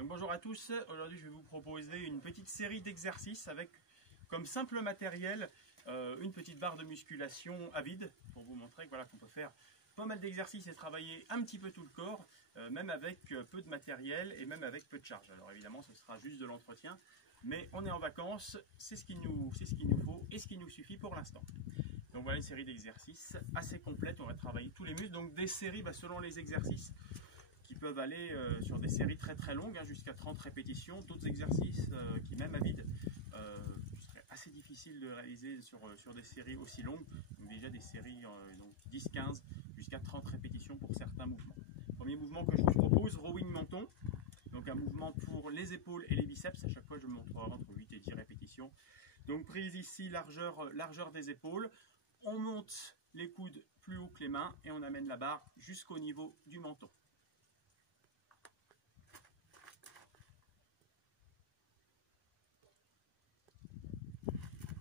Donc bonjour à tous, aujourd'hui je vais vous proposer une petite série d'exercices avec comme simple matériel une petite barre de musculation à vide pour vous montrer que, voilà, qu'on peut faire pas mal d'exercices et travailler un petit peu tout le corps, même avec peu de matériel et même avec peu de charge. Alors évidemment ce sera juste de l'entretien, mais on est en vacances, c'est ce qu'il nous faut et ce qui nous suffit pour l'instant. Donc voilà une série d'exercices assez complète, on va travailler tous les muscles, donc des séries selon les exercices qui peuvent aller sur des séries très longues, jusqu'à 30 répétitions, d'autres exercices qui même à vide seraient assez difficiles de réaliser sur des séries aussi longues, donc déjà des séries 10-15 jusqu'à 30 répétitions pour certains mouvements. Premier mouvement que je vous propose, rowing menton, donc un mouvement pour les épaules et les biceps, à chaque fois je montrerai entre 8 et 10 répétitions. Donc prise ici, largeur des épaules, on monte les coudes plus haut que les mains et on amène la barre jusqu'au niveau du menton.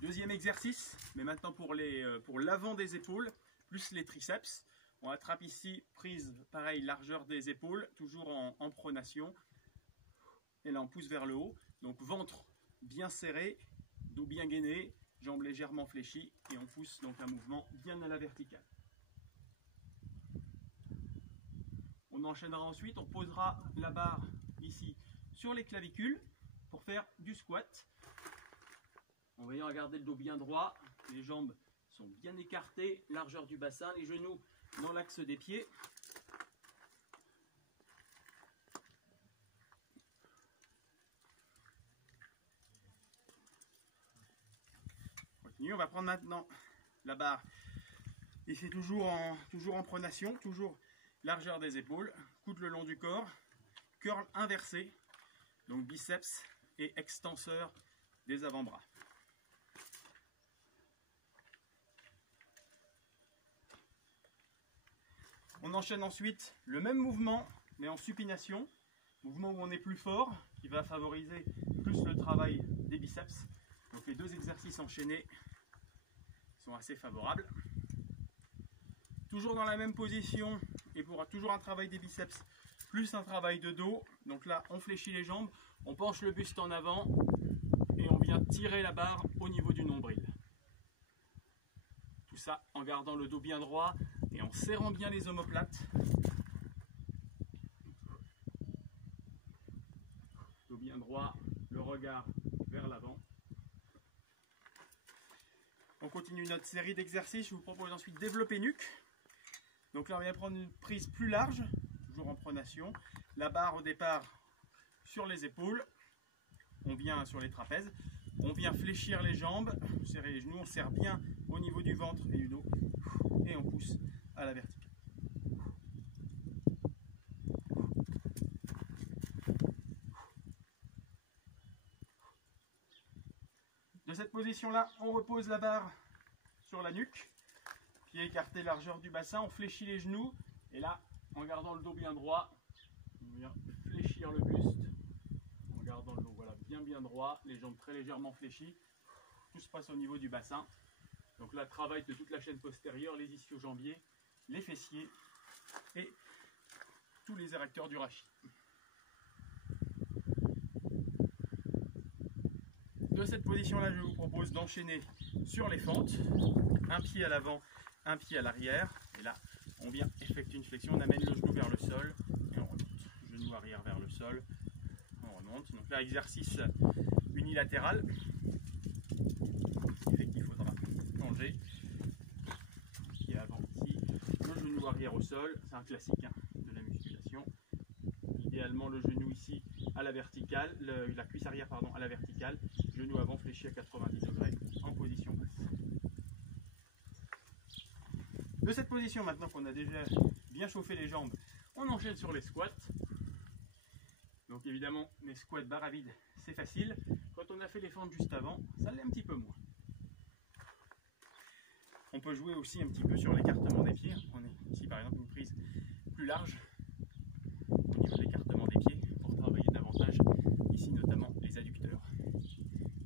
Deuxième exercice, mais maintenant pour l'avant des épaules, plus les triceps. On attrape ici, prise pareil, largeur des épaules, toujours en pronation. Et là on pousse vers le haut, donc ventre bien serré, dos bien gainé, jambes légèrement fléchies, et on pousse donc un mouvement bien à la verticale. On enchaînera ensuite, on posera la barre ici sur les clavicules pour faire du squat. En veillant à garder le dos bien droit, les jambes sont bien écartées, largeur du bassin, les genoux dans l'axe des pieds. On continue, on va prendre maintenant la barre. Et c'est toujours en pronation, toujours largeur des épaules, coude le long du corps, curl inversé, donc biceps et extenseur des avant-bras. On enchaîne ensuite le même mouvement, mais en supination, mouvement où on est plus fort, qui va favoriser plus le travail des biceps. Donc les deux exercices enchaînés sont assez favorables. Toujours dans la même position, et pour toujours un travail des biceps, plus un travail de dos. Donc là, on fléchit les jambes, on penche le buste en avant, et on vient tirer la barre au niveau du nombril. Tout ça en gardant le dos bien droit, et en serrant bien les omoplates. Dos bien droit, le regard vers l'avant. On continue notre série d'exercices. Je vous propose ensuite développer nuque. Donc là on vient prendre une prise plus large, toujours en pronation. La barre au départ sur les épaules. On vient sur les trapèzes. On vient fléchir les jambes, serrer les genoux, on serre bien au niveau du ventre et du dos. Et on pousse à la verticale. De cette position-là, on repose la barre sur la nuque, pied écarté, largeur du bassin, on fléchit les genoux, et là, en gardant le dos bien droit, on vient fléchir le buste, en gardant le dos bien droit, les jambes très légèrement fléchies, tout se passe au niveau du bassin. Donc là, travail de toute la chaîne postérieure, les ischio-jambiers, les fessiers et tous les érecteurs du rachis. De cette position-là, je vous propose d'enchaîner sur les fentes, un pied à l'avant, un pied à l'arrière, et là, on vient effectuer une flexion, on amène le genou vers le sol, et on remonte, genou arrière vers le sol, on remonte. Donc là, exercice unilatéral, ce qui fait qu'il faudra plonger, pied avant ici, le genou arrière au sol, c'est un classique de la musculation. Idéalement le genou ici à la verticale, la cuisse arrière à la verticale, genou avant fléchi à 90 degrés en position basse. De cette position, maintenant qu'on a déjà bien chauffé les jambes, on enchaîne sur les squats. Donc évidemment, mes squats barre à vide, c'est facile. Quand on a fait les fentes juste avant, ça l'est un petit peu moins. On peut jouer aussi un petit peu sur l'écartement des pieds. On est ici par exemple une prise plus large au niveau de l'écartement des pieds pour travailler davantage ici notamment les adducteurs,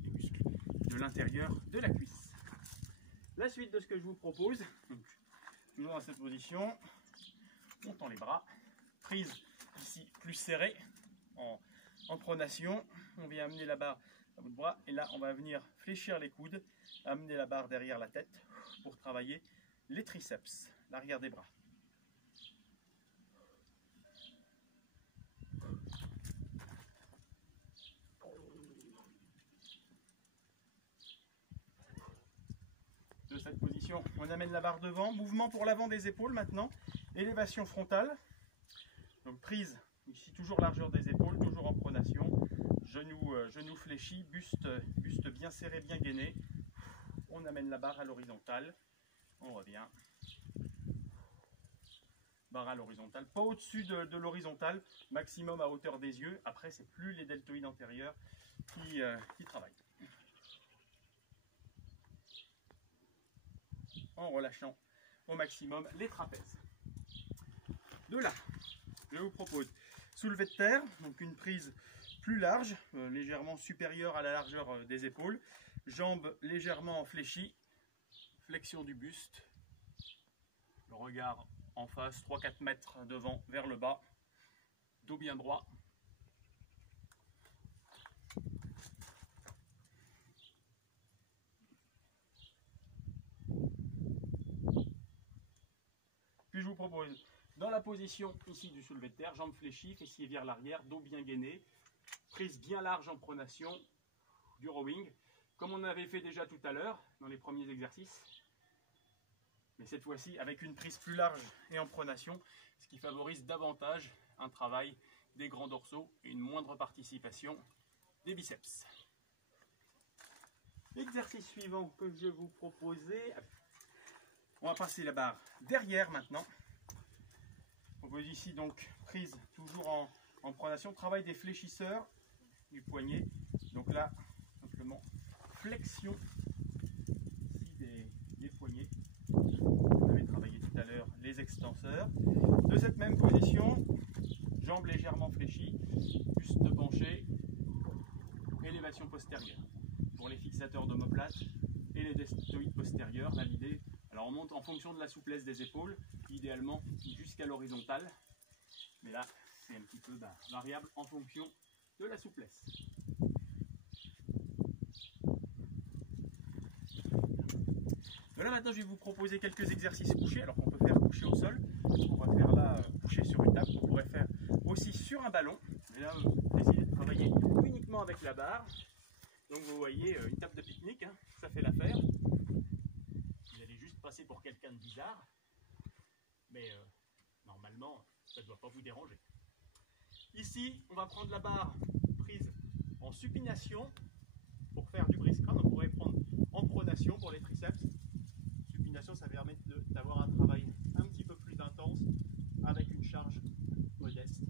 les muscles de l'intérieur de la cuisse. La suite de ce que je vous propose, donc, toujours dans cette position, on tend les bras, prise ici plus serrée, en pronation. On vient amener la barre à bout de bras et là on va venir fléchir les coudes, amener la barre derrière la tête pour travailler les triceps, l'arrière des bras. De cette position, on amène la barre devant, mouvement pour l'avant des épaules maintenant, élévation frontale, donc prise ici toujours largeur des épaules, toujours en pronation, genou fléchi, buste bien serré, bien gainé, on amène la barre à l'horizontale, on revient, barre à l'horizontale, pas au-dessus de l'horizontale, maximum à hauteur des yeux, après c'est plus les deltoïdes antérieurs qui travaillent. En relâchant au maximum les trapèzes. De là, je vous propose soulevé de terre, donc une prise plus large, légèrement supérieure à la largeur des épaules, jambes légèrement fléchies, flexion du buste, le regard en face, 3-4 mètres devant vers le bas, dos bien droit. Puis je vous propose, dans la position ici du soulevé de terre, jambes fléchies, fessiers vers l'arrière, dos bien gainé, prise bien large en pronation, du rowing, comme on avait fait déjà tout à l'heure dans les premiers exercices, mais cette fois-ci avec une prise plus large et en pronation, ce qui favorise davantage un travail des grands dorsaux et une moindre participation des biceps. L'exercice suivant que je vais vous proposer, on va passer la barre derrière maintenant. On pose ici donc prise toujours en pronation, travail des fléchisseurs du poignet. Donc là, simplement flexion ici des poignets. On avait travaillé tout à l'heure les extenseurs. De cette même position, jambes légèrement fléchies, buste penché, élévation postérieure. Pour les fixateurs d'omoplate et les deltoïdes postérieurs, là l'idée, alors on monte en fonction de la souplesse des épaules, idéalement jusqu'à l'horizontale, mais là c'est un petit peu variable en fonction de la souplesse. Voilà, maintenant je vais vous proposer quelques exercices couchés, alors qu'on peut faire coucher au sol, on va faire là coucher sur une table, on pourrait faire aussi sur un ballon, mais là essayez de travailler uniquement avec la barre. Donc vous voyez une table de pique-nique, hein, ça fait l'affaire. Vous allez juste passer pour quelqu'un de bizarre, mais normalement ça ne doit pas vous déranger. Ici on va prendre la barre prise en supination pour faire du brise crâne. On pourrait prendre en pronation pour les triceps. Supination, ça permet d'avoir un travail un petit peu plus intense avec une charge modeste.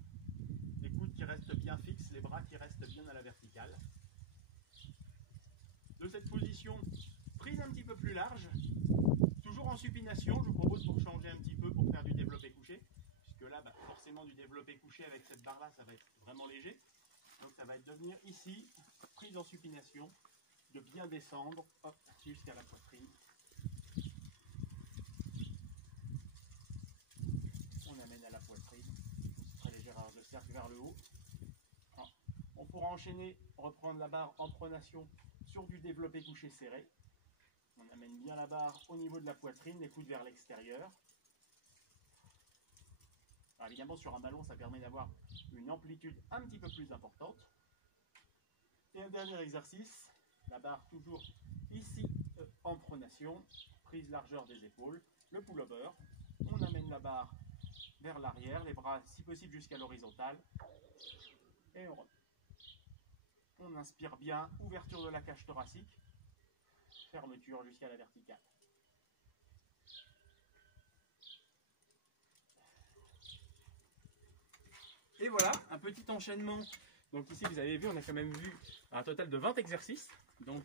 Les coudes qui restent bien fixes, les bras qui restent bien à la verticale. De cette position, prise un petit peu plus large, toujours en supination, je vous propose pour changer un petit peu, pour faire du développé couché, puisque là, forcément du développé couché avec cette barre-là, ça va être vraiment léger. Donc ça va être de venir ici, prise en supination, de bien descendre jusqu'à la poitrine. On amène à la poitrine, très légère de cercle vers le haut. On pourra enchaîner, reprendre la barre en pronation sur du développé couché serré. On amène bien la barre au niveau de la poitrine, les coudes vers l'extérieur. Évidemment, sur un ballon, ça permet d'avoir une amplitude un petit peu plus importante. Et un dernier exercice, la barre toujours ici en pronation, prise largeur des épaules, le pull-over. On amène la barre vers l'arrière, les bras si possible jusqu'à l'horizontale. Et on remet. On inspire bien, ouverture de la cage thoracique, fermeture jusqu'à la verticale. Et voilà, un petit enchaînement. Donc ici, vous avez vu, on a quand même vu un total de 20 exercices. Donc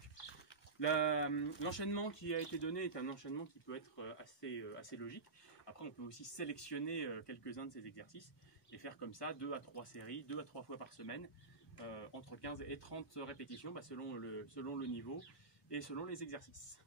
l'enchaînement qui a été donné est un enchaînement qui peut être assez logique. Après, on peut aussi sélectionner quelques-uns de ces exercices et faire comme ça 2 à 3 séries, 2 à 3 fois par semaine, entre 15 et 30 répétitions, selon le niveau et selon les exercices.